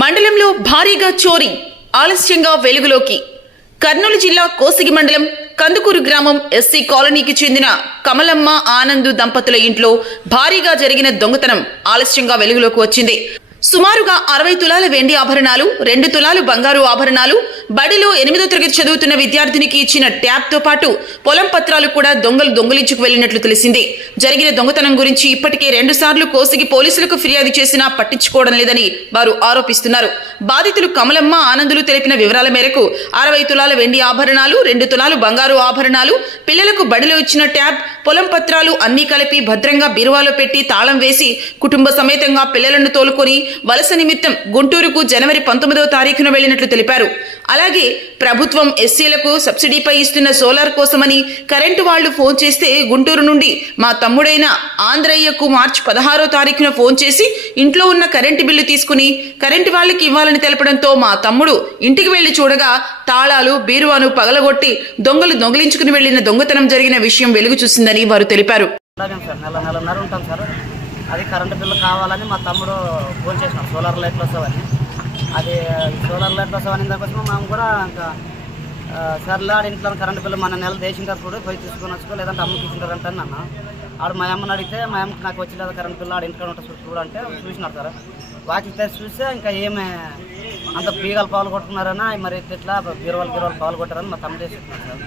మండలంలో భారీగా చోరీ ఆలస్యంగా వెలుగులోకి. కర్నూలు జిల్లా కోసిగి మండలం కందుకూరు గ్రామం ఎస్సీ కాలనీకి చెందిన కమలమ్మ ఆనందు దంపతుల ఇంట్లో భారీగా జరిగిన దొంగతనం ఆలస్యంగా వెలుగులోకి వచ్చింది. సుమారుగా అరవై తులాల వెండి ఆభరణాలు రెండు తులాలు బంగారు ఆభరణాలు బడిలో ఎనిమిదో తరగతి చదువుతున్న విద్యార్థినికి ఇచ్చిన ట్యాబ్తో పాటు పొలం పత్రాలు కూడా దొంగలు దొంగిలించుకు వెళ్ళినట్లు తెలిసింది. జరిగిన దొంగతనం గురించి ఇప్పటికే రెండు సార్లు కోసిగి పోలీసులకు ఫిర్యాదు చేసినా పట్టించుకోవడం లేదని వారు ఆరోపిస్తున్నారు. బాధితులు కమలమ్మ ఆనందులు తెలిపిన వివరాల మేరకు అరవై తులాల వెండి ఆభరణాలు రెండు తులాలు బంగారు ఆభరణాలు పిల్లలకు బడిలో ఇచ్చిన ట్యాబ్ పొలం పత్రాలు అన్నీ కలిపి భద్రంగా బీరువాలో పెట్టి తాళం వేసి కుటుంబ సమేతంగా పిల్లలను తోలుకొని వలస నిమిత్తం గుంటూరుకు జనవరి పంతొమ్మిదవ తారీఖున వెళ్ళినట్లు తెలిపారు. అలాగే ప్రభుత్వం ఎస్సీలకు సబ్సిడీపై ఇస్తున్న సోలార్ కోసమని కరెంటు వాళ్ళు ఫోన్ చేస్తే గుంటూరు నుండి మా తమ్ముడైన ఆంధ్రయ్యకు మార్చి పదహారో తారీఖున ఫోన్ చేసి ఇంట్లో ఉన్న కరెంటు బిల్లు తీసుకుని కరెంటు వాళ్ళకి ఇవ్వాలని తెలపడంతో మా తమ్ముడు ఇంటికి వెళ్ళి చూడగా తాళాలు బీరువాను పగలగొట్టి దొంగలు దొంగిలించుకుని వెళ్ళిన దొంగతనం జరిగిన విషయం వెలుగు చూసిందని వారు తెలిపారు. సార్? నెల నెలన్నర ఉంటాం సార్. అది కరెంటు బిల్లు కావాలని మా తమ్ముడు ఫోన్ చేసినాం సోలార్ లైట్లు వస్తామని అది సోలార్ లైట్లు వస్తామని దానికోసం మేము కూడా ఇంకా సర్లే ఆడ ఇంట్లో కరెంటు బిల్లు మన నెల దేశింటారు పోయి తీసుకొని వచ్చుకో లేదంటే అమ్మకి ఇచ్చింటారంటే అన్న. ఆడు మా అమ్మని అడిగితే మా అమ్మకి నాకు వచ్చి లేదా కరెంటు బిల్లు ఆడ ఇంట్లో ఉంటుంది చూడు చూడంటే చూసినారు సార్. వాకింగ్ తెరిచి చూస్తే ఇంకా ఏమే అంత బీగలు పాలు కొట్టుకున్నారనా మరి ఇట్లా బీరవాళ్ళు బీరవాళ్ళు పాలు కొట్టారని మా తమ్ముడు వేసుకున్నారు సార్.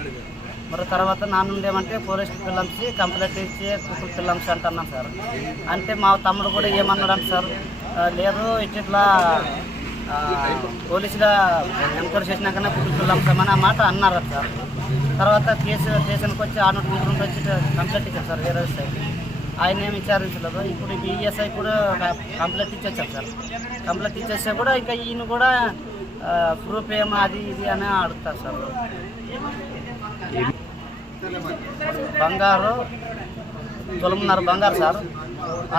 మరి తర్వాత నాన్న ఏమంటే పోలీస్ పిల్లంసి కంప్లైంట్ ఇచ్చి కుటుంబ పిల్లంసి అంటున్నాం సార్. అంటే మా తమ్ముడు కూడా ఏమన్నాడంటే సార్ లేదు ఇట్లా పోలీసుల ఎంక్వైరీ చేసినాకనే కుటుంబ పిల్లంసామని ఆ మాట అన్నారు సార్? తర్వాత కేసు స్టేషన్కి వచ్చి ఆ నుండి ఊరు వచ్చి కంప్లైంట్ ఇచ్చారు సార్ వేరే సైడ్ ఆయన ఏమి విచారించలేదు. ఇప్పుడు ఈఎస్ఐ కూడా కంప్లైంట్ ఇచ్చేచ్చారు సార్. కంప్లైంట్ ఇచ్చేస్తే కూడా ఇంకా ఈయన కూడా ప్రూఫ్ ఏమో అది ఇది అని అడుగుతారు సార్. బంగారు తొలమున్నర బంగారు సార్.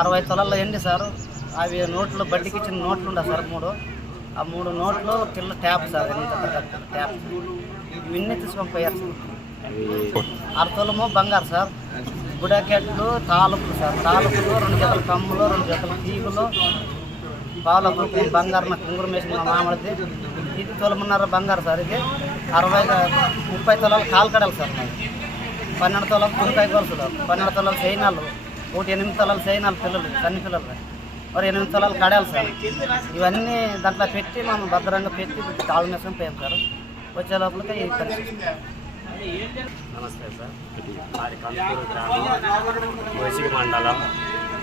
అరవై తొలల్లో ఎండి సార్. అవి నోట్లు బడ్డీకి ఇచ్చిన నోట్లు ఉండే సార్ మూడు. ఆ మూడు నోట్లు కిల్ల ట్యాప్ సార్ ట్యాప్. ఇవన్నీ తీసుకొని పోయారు సార్. అరతొలము బంగారు సార్. బుడకెట్లు తాలూకులు సార్. తాలూకులు రెండు జతల కమ్ములు రెండు జతల తీగులు పాలకు బంగారు నాకు కుంగురం వేసిన మామిడిది. ఇది తొలమున్నర బంగారు సార్ ఇది. అరవై ముప్పై తొలాలు కాలు కడాలి సార్ నాకు. పన్నెండు తొలలు తుంకాయ గొలుసులు పన్నెండు తొలలు చైనాలు ఒకటి ఎనిమిది తొలలు చైనాలు పిల్లలు సన్ని పిల్లలు. మరి ఎనిమిది తొలలు కడాలి సార్. ఇవన్నీ దాంట్లో పెట్టి మనం భద్రంగా పెట్టి తాళం వేసుకొని పోయాం సార్ వచ్చే లోపలికి ఈ నమస్తే సార్. మాది కందుకూరు గ్రామం కోసిగి మండలం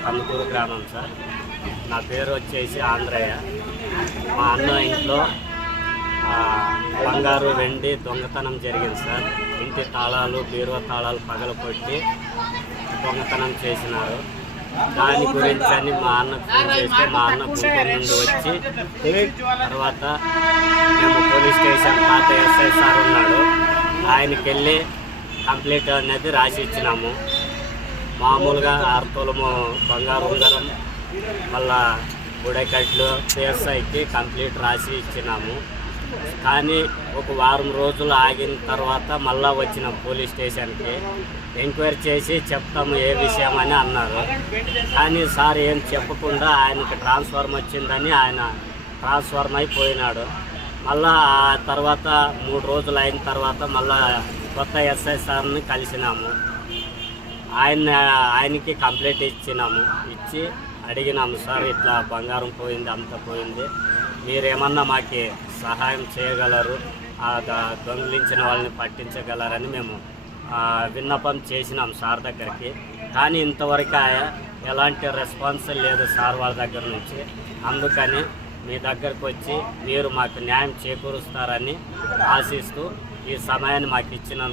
కందుకూరు గ్రామం సార్. నా పేరు వచ్చేసి ఆంధ్రయ్య. మా అన్న ఇంట్లో బంగారు వెండి దొంగతనం జరిగింది సార్. ఇంటి తాళాలు బీరువా తాళాలు పగలకొట్టి దొంగతనం చేసినారు. దాని గురించి అని మా అన్న ఫోన్ చేస్తే మా అన్న గుంటూరు నుండి వచ్చి తర్వాత మేము పోలీస్ స్టేషన్ పాత ఎస్ఐ సార్ ఉన్నాడు. ఆయనకి వెళ్ళి కంప్లీట్ అనేది రాసి ఇచ్చినాము. మామూలుగా ఆర్తోలము బంగారు ఉంగరం మళ్ళా గుడెకట్లు సిఎస్ఐకి కంప్లీట్ రాసి ఇచ్చినాము. కానీ ఒక వారం రోజులు ఆగిన తర్వాత మళ్ళా వచ్చిన పోలీస్ స్టేషన్కి ఎంక్వైరీ చేసి చెప్తాము ఏ విషయం అని అన్నారు. కానీ సార్ ఏం చెప్పకుండా ఆయనకి ట్రాన్స్ఫార్మ్ వచ్చిందని ఆయన ట్రాన్స్ఫార్మ్ అయిపోయినాడు మళ్ళా ఆ తర్వాత మూడు రోజులు అయిన తర్వాత మళ్ళా కొత్త ఎస్ఐ సార్ని కలిసినాము. ఆయన ఆయనకి కంప్లైంట్ ఇచ్చినాము. ఇచ్చి అడిగినాము సార్ ఇట్లా బంగారం పోయింది అంత పోయింది. మీరేమన్నా మాకు సహాయం చేయగలరు. ఆ ద- దొంగిలించిన వాళ్ళని పట్టించగలరని మేము విన్నపం చేసినాం సార్ దగ్గరికి. కానీ ఇంతవరకు ఎలాంటి రెస్పాన్స్ లేదు సార్ వాళ్ళ దగ్గర నుంచి. అందుకని మీ దగ్గరకు వచ్చి మీరు మాకు న్యాయం చేకూరుస్తారని ఆశిస్తూ ఈ సమయాన్ని మాకు ఇచ్చిన